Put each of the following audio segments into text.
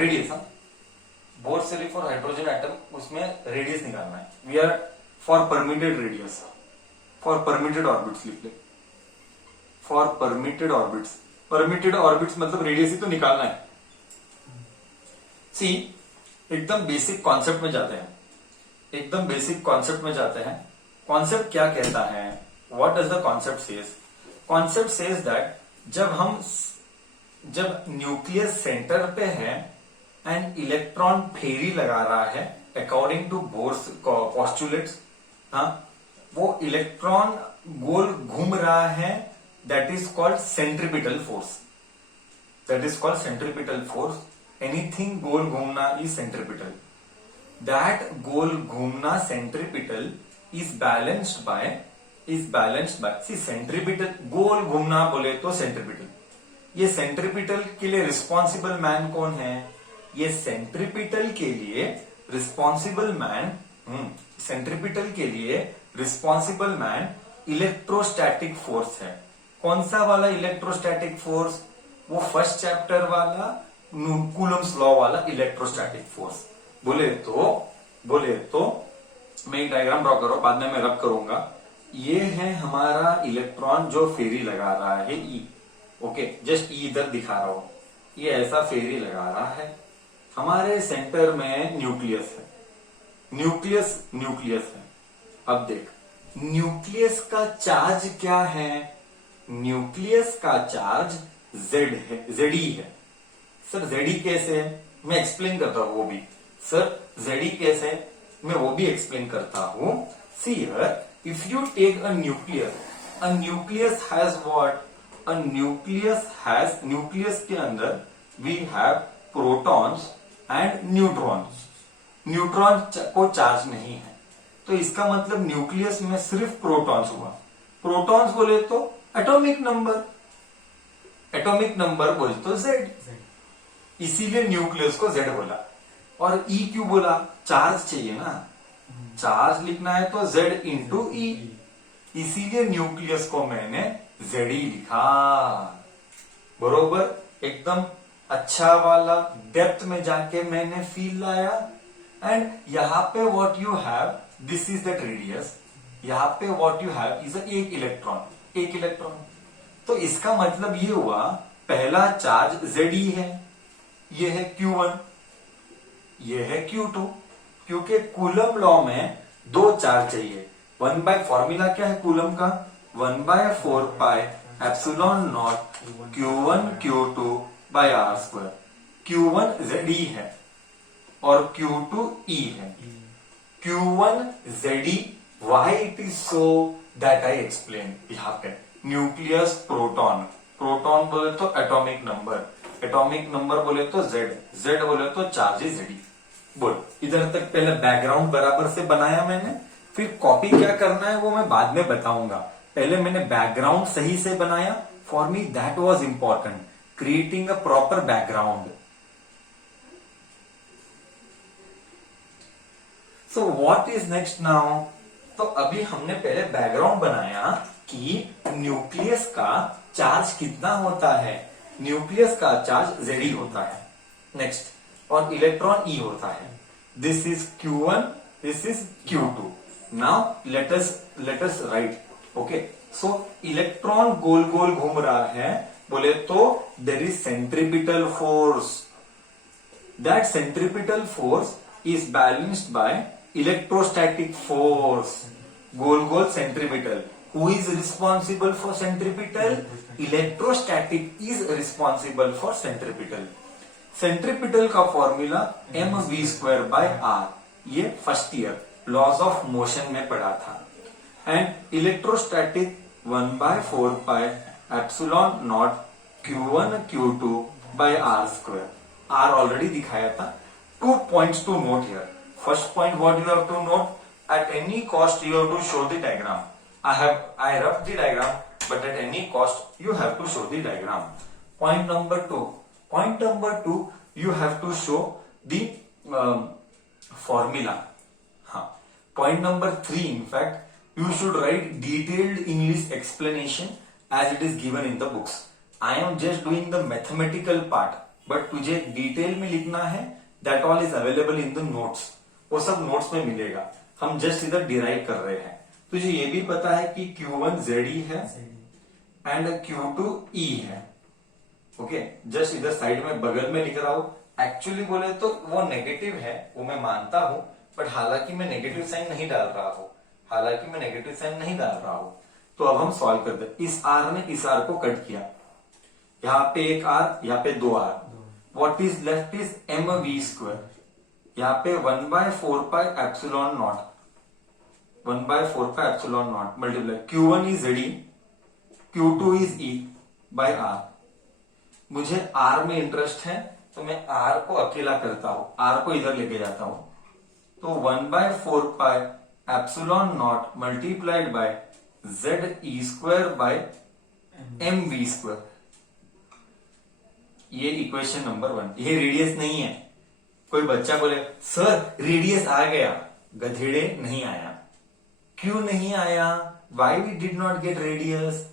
Radius, Bohr cell for hydrogen atom, उसमें radius निकालना है। We are for permitted radius, for permitted orbits लिख ले, for permitted orbits. Permitted orbits मतलब radius ही तो निकालना है। सी, एकदम बेसिक कॉन्सेप्ट में जाते हैं, एकदम बेसिक कॉन्सेप्ट में जाते हैं। कॉन्सेप्ट क्या कहता है? What does the concept says? Concept says that जब न्यूक्लियस सेंटर पे है एंड इलेक्ट्रॉन फेरी लगा रहा है अकॉर्डिंग टू बोर्स पोस्टुलेट्स, वो इलेक्ट्रॉन गोल घूम रहा है, that is called centripetal force, that is called centripetal force. Anything गोल घूमना इज सेंट्रीपिटल। दैट गोल घूमना सेंट्रीपिटल इज बैलेंस्ड बाय सी सेंट्रीपिटल, गोल घूमना बोले तो सेंट्रीपिटल। ये सेंट्रीपिटल के लिए रिस्पॉन्सिबल मैन कौन है? ये सेंट्रीपिटल के लिए रिस्पॉन्सिबल मैन, सेंट्रीपिटल के लिए रिस्पॉन्सिबल मैन इलेक्ट्रोस्टैटिक फोर्स है। कौन सा वाला इलेक्ट्रोस्टैटिक फोर्स? वो फर्स्ट चैप्टर वाला कूलम्स लॉ वाला इलेक्ट्रोस्टैटिक फोर्स। बोले तो मैं एक डायग्राम ड्रॉ करो, बाद में मैं रब करूंगा। ये है हमारा इलेक्ट्रॉन जो फेरी लगा रहा है, ई। ओके, जस्ट ई इधर दिखा रहा हूं, ये ऐसा फेरी लगा रहा है। हमारे सेंटर में न्यूक्लियस है, न्यूक्लियस है। अब देख, न्यूक्लियस का चार्ज क्या है? न्यूक्लियस का चार्ज जेड है, जेडी है। सर जेडी कैसे है? मैं एक्सप्लेन करता हूं वो भी। सर जेडी कैसे है? मैं वो भी एक्सप्लेन करता हूं। See here, if you take a nucleus has what? A nucleus के अंदर we have protons and neutrons. Neutron को चार्ज नहीं है, तो इसका मतलब न्यूक्लियस में सिर्फ प्रोटॉन्स हुआ। प्रोटॉन्स बोले तो एटॉमिक नंबर, एटॉमिक नंबर बोले तो जेड, इसीलिए न्यूक्लियस को जेड बोला। और ई क्यों बोला? चार्ज चाहिए ना, चार्ज लिखना है तो जेड इंटू ई, इसीलिए न्यूक्लियस को मैंने जेडी लिखा। बरोबर, एकदम अच्छा वाला डेप्थ में जाके मैंने फील लाया। एंड यहाँ पे what you have, this is that radius, यहाँ पे व्हाट यू हैव इज एक इलेक्ट्रॉन। तो इसका मतलब ये हुआ, पहला चार्ज जेडी है, ये है Q1, ये है Q2, क्योंकि कूलम लॉ में दो चार्ज चाहिए। 1/, फॉर्मूला क्या है कूलम का? 1/4 pi epsilon naught Q1 Q2 by R²। Q1 ZE है और Q2 E है। Q1 ZE, why it is so, that I explain। यहाँ पे न्यूक्लियस, प्रोटॉन, प्रोटॉन बोले तो एटॉमिक नंबर, एटॉमिक नंबर बोले तो जेड बोले तो चार्जेस जेडी। बोल, इधर तक पहले बैकग्राउंड बराबर से बनाया मैंने, फिर कॉपी क्या करना है वो मैं बाद में बताऊंगा। पहले मैंने बैकग्राउंड सही से बनाया, for me that was important, creating a proper background. So what is next now? तो अभी हमने पहले बैकग्राउंड बनाया कि न्यूक्लियस का चार्ज कितना होता है। न्यूक्लियस का चार्ज जेडी होता है, नेक्स्ट, और इलेक्ट्रॉन ई होता है। This is Q1, this is Q2। Now let us write. Okay, so electron गोल गोल घूम रहा है, बोले तो there is centripetal force. That centripetal force is balanced by electrostatic force. गोल गोल centripetal. Who is responsible for centripetal? Electrostatic is responsible for centripetal. Centripetal का फॉर्मूला mv²/r, ये first year laws of motion में पढ़ा था। And electrostatic 1/4 pi epsilon naught Q1 Q2/r²। R already दिखाया था। 2 points to note here. First point, what you have to note? At any cost you have to show the diagram. I roughed the diagram, but at any cost you have to show the diagram. Point number 2, you have to show the formula. Point number 3, in fact, you should write detailed English explanation as it is given in the books. I am just doing the mathematical part. But तुझे detail में लिखना है, that all is available in the notes, वो सब notes में मिलेगा, हम just इधर डिराइव कर रहे हैं। तुझे ये भी पता है कि Q1 ZE है एंड Q2 E है। ओके, जस्ट इधर साइड में बगल में लिख रहा हूं। एक्चुअली बोले तो वो नेगेटिव है, वो मैं मानता हूं, बट हालांकि मैं नेगेटिव साइन नहीं डाल रहा हूं, तो अब हम सॉल्व करते हैं। इस आर ने इस आर को कट किया, यहाँ पे एक आर, यहाँ पे दो R, what is left is mv², यहाँ पे 1/4πε0, 1/4πε0 multiply Q1 is ZE, Q2 is E by R। मुझे R में इंटरेस्ट है तो मैं R को अकेला करता हूं, R को इधर लेके जाता हूं, तो 1/4πε0 multiplied by ZE² bye mv²। ये इक्वेशन नंबर 1। ये रेडियस नहीं है। कोई बच्चा बोले सर रेडियस आ गया, गधेड़े नहीं आया। क्यों नहीं आया? Why we did not get radius?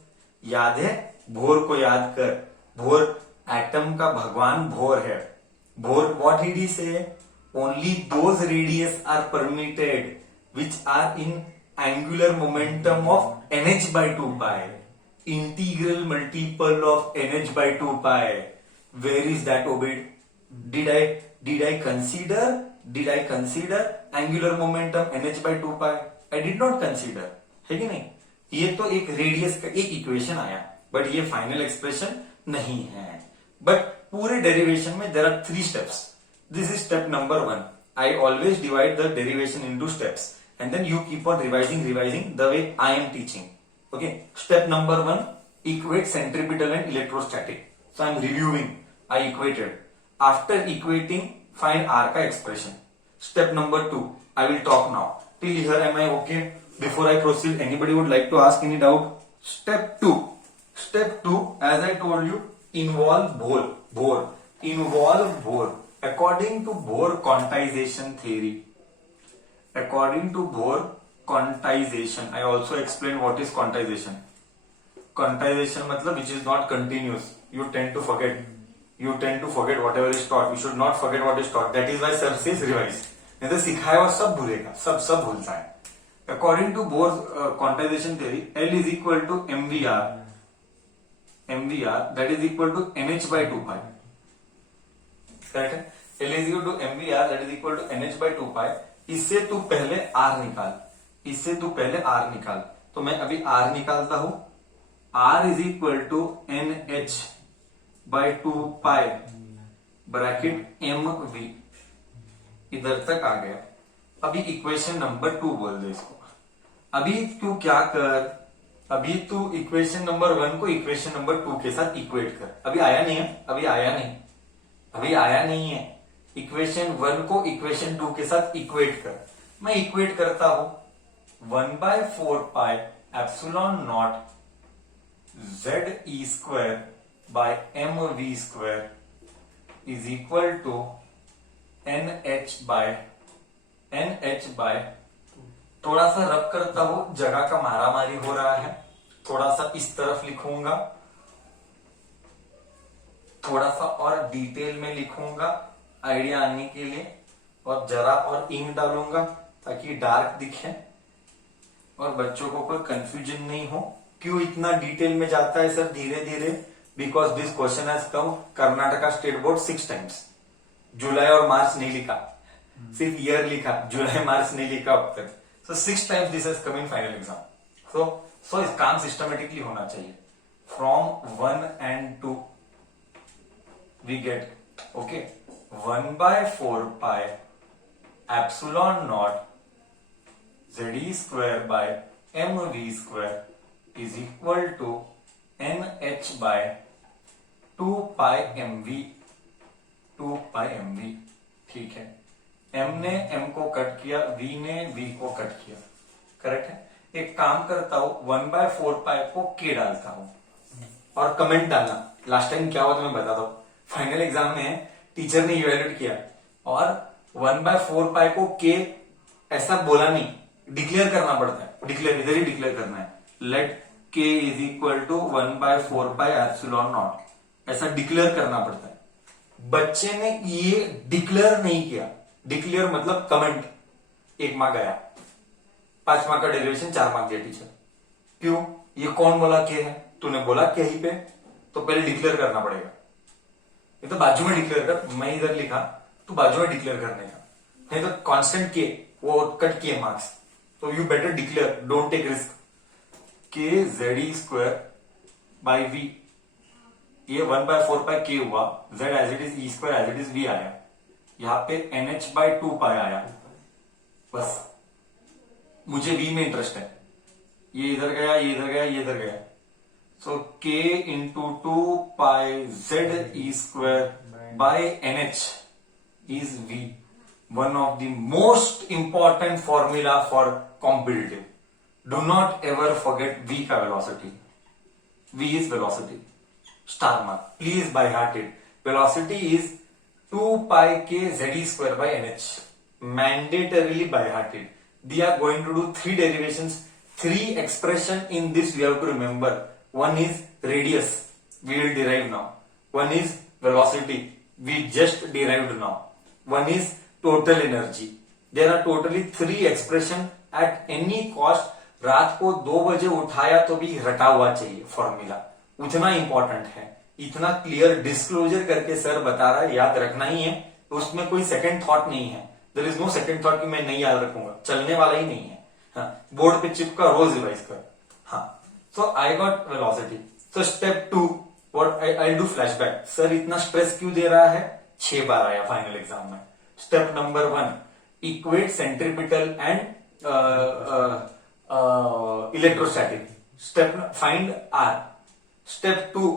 याद है? भोर को याद कर। भोर एटम का भगवान भोर है। भोर what did he say? Only those radius are permitted which are in angular momentum of nh/2 pi, integral multiple of nh/2 pi. Where is that Obed? Did I consider angular momentum nh/2 pi? I did not consider, है कि नहीं? ये तो एक radius का एक equation आया, but ये फाइनल एक्सप्रेशन नहीं है। बट पूरे डेरिवेशन में there are 3 steps. This is step number 1। I always divide the derivation into steps and then you keep on revising the way I am teaching. Okay. Step number 1, equate centripetal and electrostatic. So I am reviewing. I equated. After equating, find R ka expression. Step number 2, I will talk now. Till here am I okay? Before I proceed, anybody would like to ask any doubt? Step 2, as I told you, involve Bohr. Involve Bohr. According to Bohr quantization theory, I also explained what is quantization. Quantization मतलब which is not continuous. You tend to forget whatever is taught. You should not forget what is taught. That is why sir says revise. नहीं तो सिखाया हुआ सब भूलेगा, सब भूलता है। According to Bohr's quantization theory, L is equal to mvr, that is equal to nh/2 pi. Correct है? L is equal to mvr, that is equal to nh/2 pi. इससे तू पहले R निकाल, तो मैं अभी R निकालता हूं। R is equal to nh/2 pi bracket mv, इधर तक आ गया। अभी इक्वेशन नंबर 2 बोल दे इसको। अभी तू क्या कर, अभी तू इक्वेशन नंबर 1 को इक्वेशन नंबर 2 के साथ इक्वेट कर। अभी आया नहीं है। इक्वेशन 1 को इक्वेशन 2 के साथ इक्वेट कर। मैं इक्वेट करता हूं 1/4πε0 ZE² by mv² is equal to nh/, थोड़ा सा रब करता हूं, जगह का मारामारी हो रहा है। थोड़ा सा इस तरफ लिखूंगा, थोड़ा सा और डिटेल में लिखूंगा आइडिया आने के लिए, और जरा और इंक डालूंगा ताकि डार्क दिखे और बच्चों को कोई कंफ्यूजन नहीं हो। क्यों इतना डिटेल में जाता है सर धीरे धीरे? Because this question has come Karnataka state board 6 times. जुलाई और मार्च नहीं लिखा, सिर्फ ईयर लिखा, जुलाई मार्च नहीं लिखा अब तक। So 6 times this has come in final exam. So इस काम सिस्टमेटिकली होना चाहिए। From 1 and 2 we get, okay, 1/4πε0 ZE² by mv² is equal to nh/2 pi mv। ठीक है, m ने m को कट किया, v ने v को कट किया। करेक्ट है? एक काम करता हूं, 1/4π को k डालता हूं और कमेंट डालना। लास्ट टाइम क्या हुआ तो मैं बताता हूं। फाइनल एग्जाम में टीचर ने इवेल्युएट किया और 1/4π को k ऐसा बोला नहीं, डिक्लेयर करना पड़ता है। इधर ही डिक्लेयर करना है। Let k is equal to 1/4πε0, ऐसा डिक्लेयर करना पड़ता है। बच्चे ने ये डिक्लेयर नहीं किया, डिक्लेयर मतलब कमेंट, 1 मार्क गया, 5 मार्क का डेरिवेशन 4 मार्क दिया टीचर। क्यों? ये कौन बोला के है? तूने बोला के ही पे, तो पहले डिक्लेयर करना पड़ेगा। ये तो बाजू में डिक्लेयर कर, मैं इधर लिखा, तू बाजू में डिक्लेयर करने का, नहीं तो कांस्टेंट के वो कट किए मार्क्स, तो you better declare, don't take risk. K Z E square by V, ये 1/4 हुआ, z as it is E square as it is V आया, यहां पे NH/2 आया। बस मुझे v में इंटरेस्ट है, ये इधर गया, ये इधर गया, ये इधर गया, सो k into 2πz E square by NH is v, one of the most important formula for competitive. Do not ever forget v का velocity, v is velocity, star mark, please by heart it. Velocity is 2πk z square by nh, mandatorily by heart it. They are going to do 3 derivations, 3 expression in this we have to remember. One is radius, we will derive now. One is velocity, we just derived now. One is total energy. There are totally 3 expression at any cost. रात को 2 बजे उठाया तो भी रटा हुआ चाहिए formula, उतना इंपॉर्टेंट है, इतना क्लियर डिस्क्लोजर करके सर बता रहा है, याद रखना ही है, तो उसमें कोई सेकंड थॉट नहीं है, there is no second thought कि मैं नहीं याद रखूंगा, चलने वाला ही नहीं है। हाँ, बोर्ड पे चिपका, रोज रिवाइज कर। हाँ, so I got velocity. So step 2 what I do flashback. Sir इतना स्ट्रेस क्यों दे रहा है? 6 बार आया फाइनल एग्जाम में। Step number 1, equate centripetal and electrostatic. Step find R. Step 2,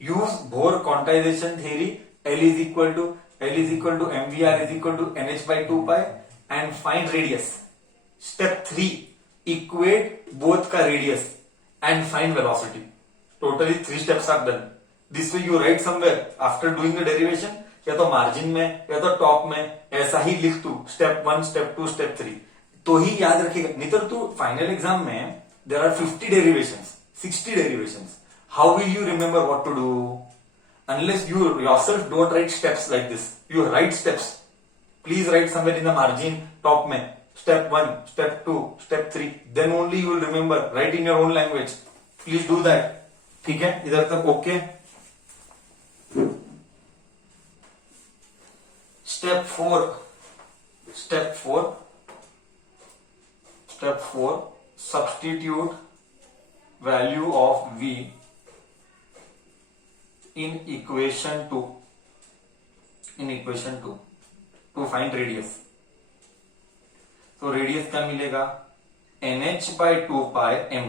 use Bohr quantization theory. L is equal to mvr is equal to nh/2π and find radius. Step 3, equate both का radius and find velocity. Totally 3 steps are done. This way you write somewhere after doing the derivation, या तो margin में या तो top में ऐसा ही लिख तू, स्टेप 1, स्टेप 2, स्टेप 3, तो ही याद रखेगा। नहीं तो तू फाइनल एग्जाम में there are 50 derivations, 60 derivations, how will you remember what to do unless you yourself don't write steps like this. You write steps, please write somewhere in the margin top में, step 1, step 2, step 3, then only you will remember, write in your own language, please do that. ठीक है, इधर तक okay. Step 4 substitute value of v in equation 2 to find radius। तो radius क्या मिलेगा? nh/2π m,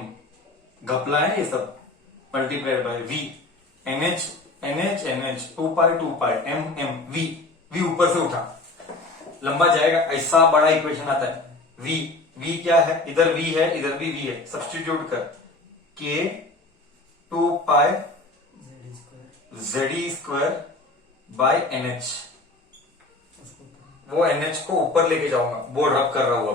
घपला है ये सब, multiplied by v, nh 2π m v ऊपर से उठा, लंबा जाएगा, ऐसा बड़ा इक्वेशन आता है। v क्या है? इधर v है, इधर भी v है, सब्स्टिट्यूट कर, k 2π z square by nh, वो nh को ऊपर लेके जाऊंगा, बोर्ड रब कर रहा हूं,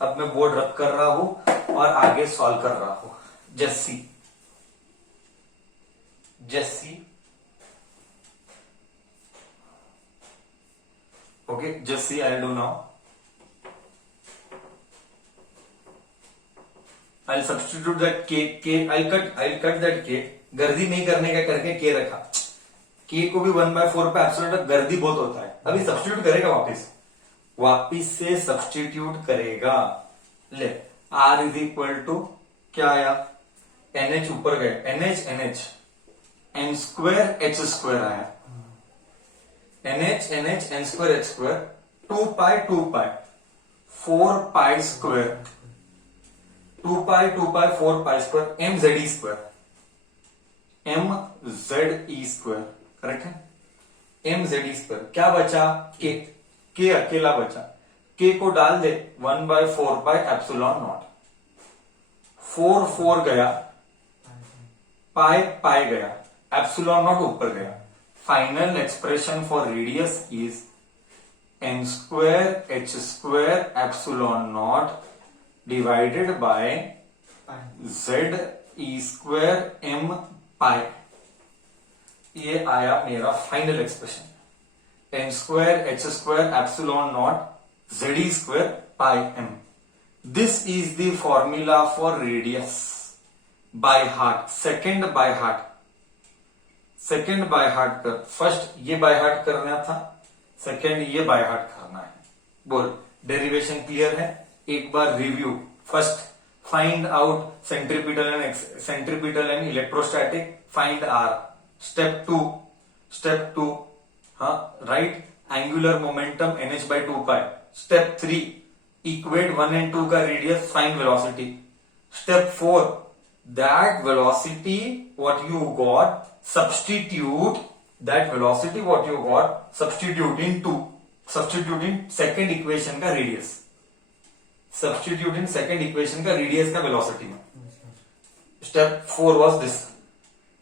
अब मैं बोर्ड रब कर रहा हूं और आगे सॉल्व कर रहा हूं। Just see okay, just see, I'll do now. I'll substitute that k, I'll cut that k, गर्दी नहीं करने का करके k रखा, k को भी 1/4 पे एब्सोल्यूट, गर्दी बहुत होता है, अभी सब्स्टिट्यूट करेगा, वापिस से सब्स्टिट्यूट करेगा। ले, r इज इक्वल टू क्या आया? nh ऊपर गए, nh n square h square आया, nh n square h square, 2π 4π square, 2π 4π square, mz square, mz square, correct है? mz स्क्वायर क्या बचा? k अकेला बचा, k को डाल दे 1/4 एप्सिलॉन नॉट, 4 गया, पाई गया, एप्सिलॉन नॉट ऊपर गया। Final expression for radius is m square h square epsilon naught divided by z e square m pi. ये आया मेरा final expression. N square h square epsilon naught z square pi m. This is the formula for radius by heart. Second by heart कर. First ये by heart करना था, second ये by heart करना है. बोल, डेरिवेशन क्लियर है? एक बार review. First, find out centripetal and electrostatic. Find R. Step two हाँ, right angular momentum NH by 2 pi. Step 3, equate 1 and 2 का radius, find velocity. Step 4, that velocity what you got, substitute that velocity what you got, substitute in second equation का radius. substitute in second equation का radius का velocity में. Step 4 was this.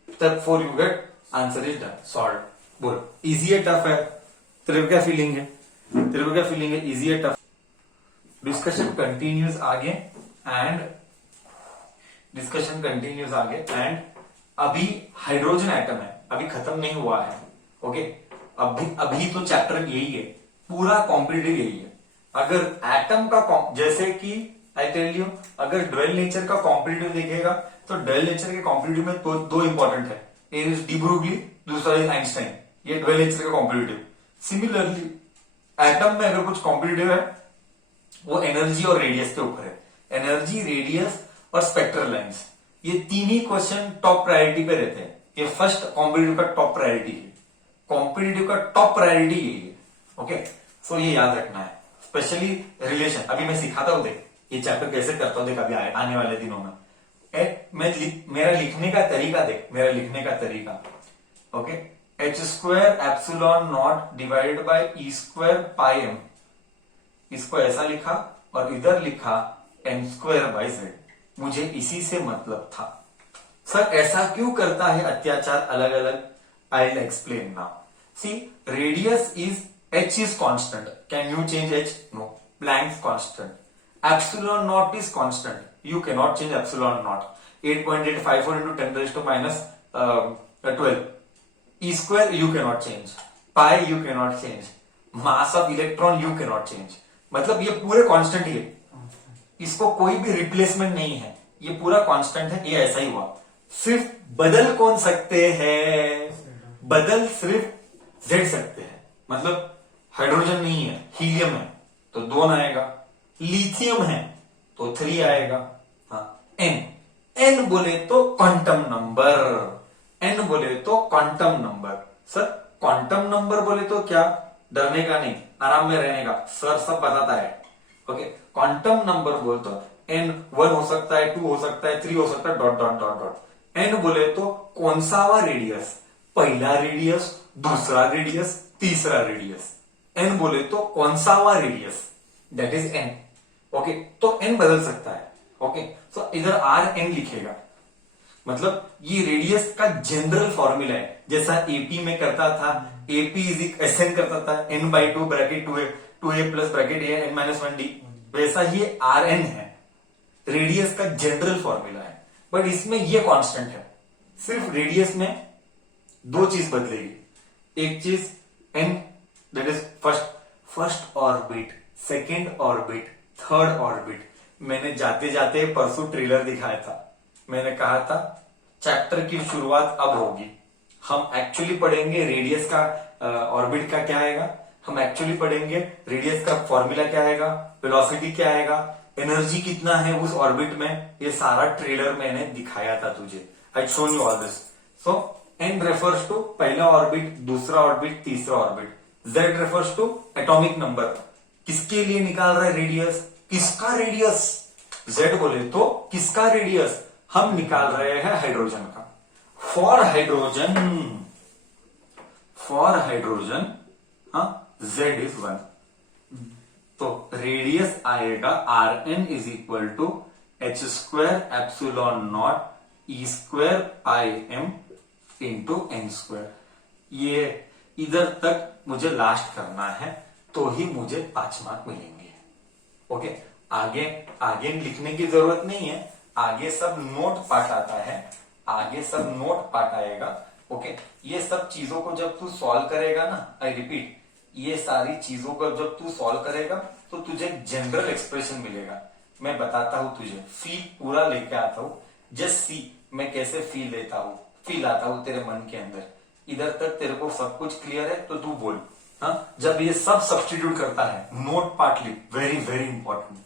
Step 4 you get answer is done, solve. बोल, easy है tough है? तेरे को क्या फीलिंग है? इजी है टफ? डिस्कशन कंटिन्यूज आगे एंड अभी हाइड्रोजन एटम है, अभी खत्म नहीं हुआ है. ओके, अभी तो चैप्टर यही है, पूरा कॉम्पिटिटिव यही है. अगर एटम का जैसे कि आई टेल यू, अगर ड्वेल नेचर का कॉम्पिटिटिव देखेगा तो ड्वेल नेचर के कॉम्पिटिटिव में दो इंपॉर्टेंट है. एक इज डी ब्रूगली, दूसरा इज आइंस्टाइन. ये ड्वेल नेचर का कॉम्पिटिटिव. सिमिलरली एटम में अगर कुछ कॉम्पिटिटिव है वो एनर्जी और रेडियस के ऊपर है. एनर्जी, रेडियस और स्पेक्ट्रल लाइंस, ये तीन ही क्वेश्चन टॉप प्रायोरिटी पे रहते हैं. ये फर्स्ट कॉम्पिटिटिव का टॉप प्रायोरिटी है. कॉम्पिटिटिव का टॉप प्रायोरिटी यही है. ओके, सो ये याद रखना है. स्पेशली रिलेशन अभी मैं सिखाता हूं. देख ये चैप्टर कैसे करता हूं, देख अभी आने वाले दिनों में. मेरा लिखने का तरीका देख, मेरा लिखने का तरीका. Okay, h square epsilon naught divided by e square pi m. इसको ऐसा लिखा और इधर लिखा एम स्क्वायर बाय जेड. मुझे इसी से मतलब था. सर ऐसा क्यों करता है अत्याचार अलग अलग? I will explain now. See, radius is h is constant. Can you change h? No. Planck's constant. Epsilon naught is constant. You cannot change epsilon naught. 8.854 into 10 raised to minus 12. E square you cannot change. Pi you cannot change. Mass of electron you cannot change. मतलब ये पूरे constant ही है, इसको कोई भी replacement नहीं है, ये पूरा कांस्टेंट है. ये ऐसा ही हुआ. सिर्फ बदल कौन सकते हैं? बदल सिर्फ Z सकते हैं. मतलब हाइड्रोजन नहीं है, हीलियम है तो 2 आएगा, लिथियम है तो 3 आएगा. हाँ, एन बोले तो quantum number. Sir quantum number बोले तो क्या? डरने का नहीं, आराम में रहने का. सर सब बताता है. ओके, क्वांटम नंबर बोल तो n 1 हो सकता है, 2 हो सकता है, 3 हो सकता है, dot dot dot dot. N बोले तो कौन सा वा रेडियस? पहला रेडियस, दूसरा रेडियस, तीसरा रेडियस. एन बोले तो कौन सा वा radius, that is an. Okay, तो एन बदल सकता है. ओके, सो इधर आर एन लिखेगा, मतलब ये रेडियस का जनरल फॉर्मूला है. जैसा एपी में करता था, एपी इज एस एन करता था, n by 2 bracket 2a plus bracket a n minus 1d. वैसा ये आर एन है, रेडियस का जनरल फॉर्मूला है. बट इसमें ये कांस्टेंट है. सिर्फ रेडियस में 2 चीज बदलेगी. एक चीज n, that is first orbit, second orbit, third orbit. मैंने जाते जाते परसों ट्रेलर दिखाया था. मैंने कहा था चैप्टर की शुरुआत अब होगी. हम एक्चुअली पढ़ेंगे रेडियस का ऑर्बिट का क्या आएगा, हम एक्चुअली पढ़ेंगे रेडियस का फॉर्मूला क्या आएगा, वेलोसिटी क्या आएगा, एनर्जी कितना है उस ऑर्बिट में. ये सारा ट्रेलर मैंने दिखाया था तुझे. I shown you all this. So N refers to पहला ऑर्बिट, दूसरा ऑर्बिट, तीसरा orbit. Z refers to atomic number. किसके लिए निकाल रहा है रेडियस? किसका रेडियस? जेड बोले तो किसका रेडियस? हम निकाल रहे हैं हाइड्रोजन का. फॉर हाइड्रोजन हाँ, जेड इज 1. तो रेडियस आएगा r n is equal to h square epsilon naught e square pi m into n square. ये इधर तक मुझे लास्ट करना है तो ही मुझे 5 मार्क मिलेंगे. ओके, आगे लिखने की जरूरत नहीं है. आगे सब नोट पार्ट आता है, आगे सब नोट पार्ट आएगा. ओके, ये सब चीजों को जब तू सॉल्व करेगा ना, आई रिपीट, ये सारी चीजों को जब तू सॉल्व करेगा तो तुझे एक जनरल एक्सप्रेशन मिलेगा। मैं बताता हूं तुझे, फील पूरा लेके आता हूं। जस्ट सी मैं कैसे फील लेता हूं, फील आता हूं तेरे मन के अंदर। इधर तक तेरे को सब कुछ क्लियर है तो तू बोल। हाँ, जब ये सब सब्स्टिट्यूट करता है, नोट पार्ट लिख, very very important.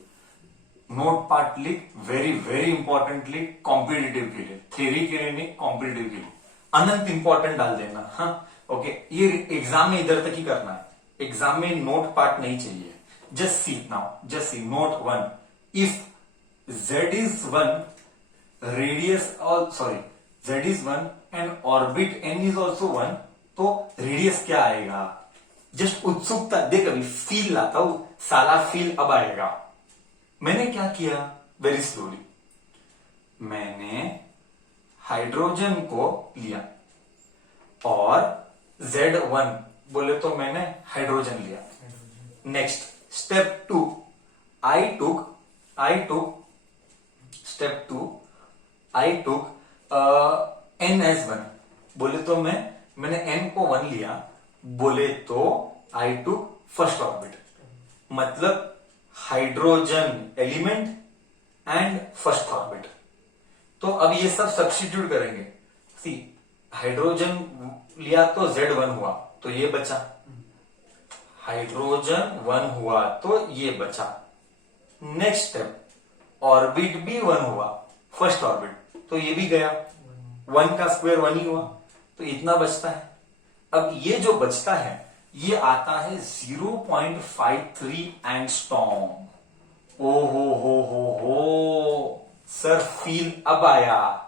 Note part लिख, वेरी वेरी इंपॉर्टेंटली, कॉम्पिटिटिव के लिए, थ्योरी के लिए नहीं, कॉम्पिटिटिव के लिए अनंत इंपॉर्टेंट डाल देना। हाँ ओके, ये एग्जाम में इधर तक ही करना है, एग्जाम में नोट पार्ट नहीं चाहिए। Just see now, just see note one, if z is 1 radius, और sorry z is 1 and orbit n is also 1, तो रेडियस क्या आएगा? जस्ट उत्सुकता देख, अभी फील लाता हूं, साला फील अब आएगा। मैंने क्या किया, वेरी स्लोली, मैंने हाइड्रोजन को लिया और Z1 बोले तो मैंने हाइड्रोजन लिया। नेक्स्ट स्टेप 2, आई टुक स्टेप 2, आई टुक NS1 बोले तो मैंने n को 1 लिया, बोले तो आई टुक फर्स्ट ऑर्बिट, मतलब hydrogen element and first orbit. तो अब ये सब सब्स्टिट्यूट करेंगे। सी हाइड्रोजन लिया तो Z1 हुआ तो ये बचा, हाइड्रोजन 1 हुआ तो ये बचा। नेक्स्ट स्टेप ऑर्बिट भी 1 हुआ, फर्स्ट ऑर्बिट, तो ये भी गया, 1 का स्क्वायर 1 ही हुआ, तो इतना बचता है। अब ये जो बचता है ये आता है 0.53 एंगस्ट्रॉम। ओ हो सर, फील अब आया।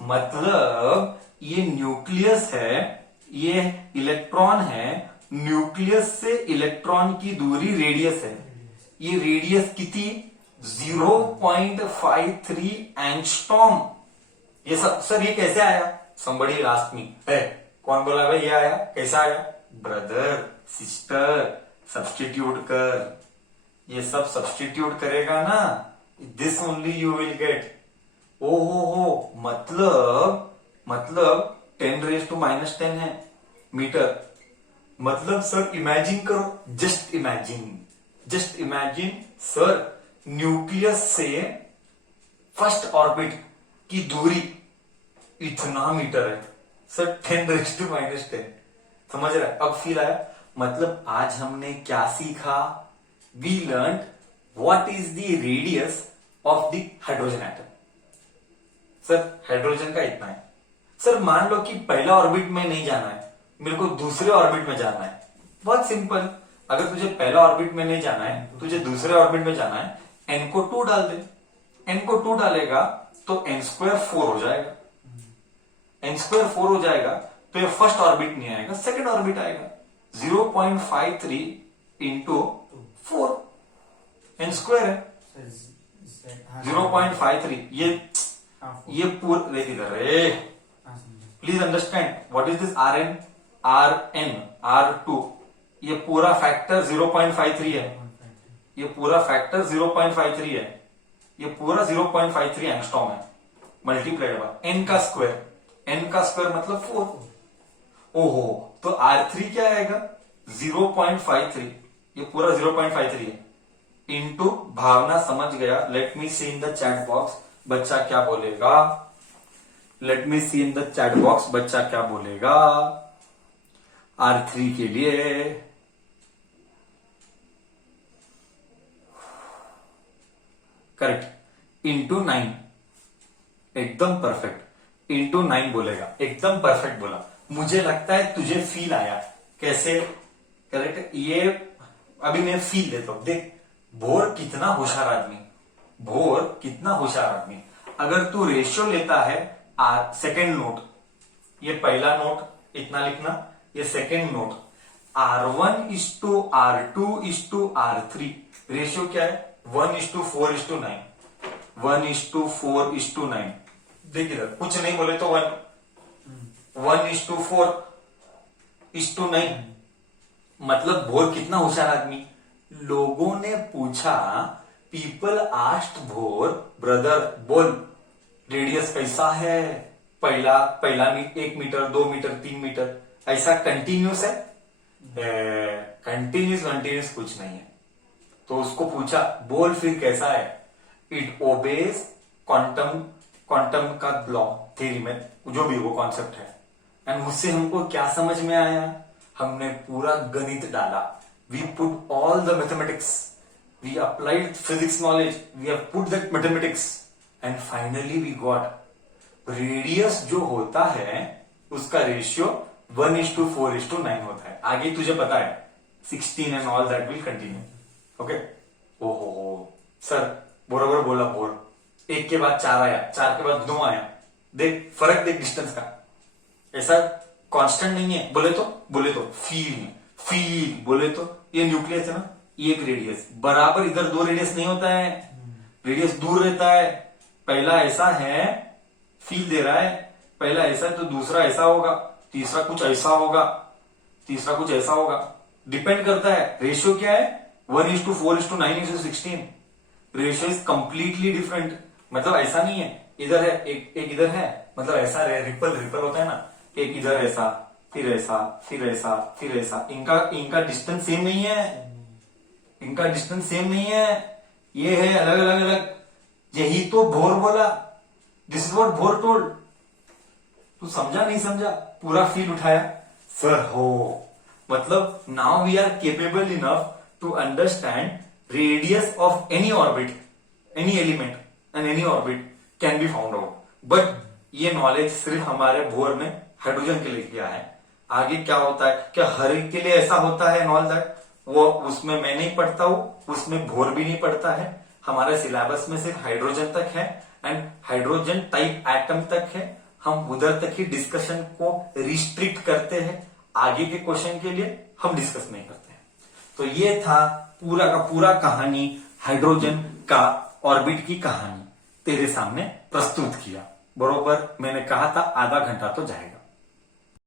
मतलब ये न्यूक्लियस है, ये इलेक्ट्रॉन है, न्यूक्लियस से इलेक्ट्रॉन की दूरी रेडियस है। ये रेडियस कितनी? 0.53 एंगस्ट्रॉम। ये सब सर ये कैसे आया? somebody asked me, है कौन बोला भाई ये आया? कैसा आया? ब्रदर सिस्टर सब्स्टिट्यूट कर, ये सब सब्स्टिट्यूट करेगा ना, this only you will get. ओ हो, मतलब 10⁻⁻10 है मीटर। मतलब सर इमेजिन करो, जस्ट इमेजिन सर, न्यूक्लियस से फर्स्ट ऑर्बिट की दूरी इतना मीटर है सर, 10⁻⁻10। समझ रहा है? अब फील आया। मतलब आज हमने क्या सीखा? We learn what is the radius of the hydrogen atom. Sir hydrogen का इतना है। सर मान लो कि पहला ऑर्बिट में नहीं जाना है, मेरे को दूसरे ऑर्बिट में जाना है। बहुत सिंपल, अगर तुझे पहला ऑर्बिट में नहीं जाना है, तुझे दूसरे ऑर्बिट में जाना है, n को 2 डाल दे। n को 2 डालेगा तो n² 4 हो जाएगा, n² 4 हो जाएगा तो ये फर्स्ट ऑर्बिट नहीं आएगा, सेकंड ऑर्बिट आएगा। 0.53 इंटू 4 n² है 0.53। ये पूरा इधर है, please understand what is this Rn R2, ये पूरा फैक्टर 0.53 है, ये पूरा फैक्टर 0.53 है, ये पूरा 0.53 एंगस्ट्रॉम है, मल्टीप्लाइड बाय n का स्क्वायर मतलब 4। ओहो, तो R3 क्या आएगा? 0.53, ये पूरा 0.53 है, इंटू भावना समझ गया। Let me see in the chat box बच्चा क्या बोलेगा, let me see in the chat box बच्चा क्या बोलेगा R3 के लिए। करेक्ट, इंटू 9, एकदम परफेक्ट, इंटू 9 बोलेगा, एकदम परफेक्ट बोला। मुझे लगता है तुझे फील आया कैसे? करेक्ट, ये अभी मैं फील देता हूं। देख भोर कितना होशियार आदमी, भोर कितना होशियार आदमी। अगर तू रेशियो लेता है, सेकेंड नोट, ये पहला नोट इतना लिखना, ये सेकेंड नोट, R1:R2:R3 रेशियो क्या है? 1:4:9, 1:4:9। देख इधर कुछ नहीं बोले तो 1:4:9। मतलब भोर कितना होशियार आदमी। लोगों ने पूछा, पीपल आस्क्ड भोर, ब्रदर बोल रेडियस कैसा है? पहला 1 मीटर, 2 मीटर, 3 मीटर। ऐसा कंटिन्यूस है? कंटिन्यूस कुछ नहीं है। तो उसको पूछा, बोल फिर कैसा है? इट ओबेज क्वांटम का लॉ, थ्योरी में जो भी वो कॉन्सेप्ट है। एंड उससे हमको क्या समझ में आया? हमने पूरा गणित डाला। We put all the mathematics, we applied physics knowledge, we have put that mathematics and finally we got radius जो होता है उसका रेशियो 1:4:9 होता है। आगे तुझे पता है 16 and all that will continue. Okay. ओहो सर बराबर बोला, बोर 1 के बाद 4 आया, 4 के बाद 9 आया। देख फर्क, देख डिस्टेंस का। ऐसा कांस्टेंट नहीं है। बोले तो फील बोले तो ये न्यूक्लियस है ना, ये एक रेडियस बराबर, इधर 2 रेडियस नहीं होता है, रेडियस दूर रहता है। पहला ऐसा है, फील दे रहा है, पहला ऐसा है तो दूसरा ऐसा होगा, तीसरा कुछ ऐसा होगा, तीसरा कुछ ऐसा होगा। डिपेंड करता है। रेशियो क्या है? 1:4:9:16। Ratio is completely different. मतलब ऐसा नहीं है, इधर है एक इधर है, मतलब ऐसा रिपल होता है ना, एक इधर ऐसा, फिर ऐसा, फिर ऐसा, फिर ऐसा। इनका डिस्टेंस सेम नहीं है, इनका डिस्टेंस सेम नहीं है, ये है अलग अलग। यही तो बोर बोला, this is what bore told. तू समझा नहीं समझा? पूरा फील उठाया सर हो। मतलब now we are capable enough to understand radius of any orbit, any element and any orbit can be found out. But ये नॉलेज सिर्फ हमारे बोर में हाइड्रोजन के लिए किया है। आगे क्या होता है, क्या हर एक के लिए ऐसा होता है एंड ऑल दैट, वो उसमें मैं नहीं पढ़ता हूं, उसमें भोर भी नहीं पढ़ता है। हमारे सिलेबस में सिर्फ हाइड्रोजन तक है एंड हाइड्रोजन टाइप एटम तक है। हम उधर तक ही डिस्कशन को रिस्ट्रिक्ट करते हैं, आगे के क्वेश्चन के लिए हम डिस्कस नहीं करते हैं। तो ये था पूरा का पूरा कहानी, हाइड्रोजन का ऑर्बिट की कहानी तेरे सामने प्रस्तुत किया। बरोबर मैंने कहा था आधा घंटा तो जाएगा।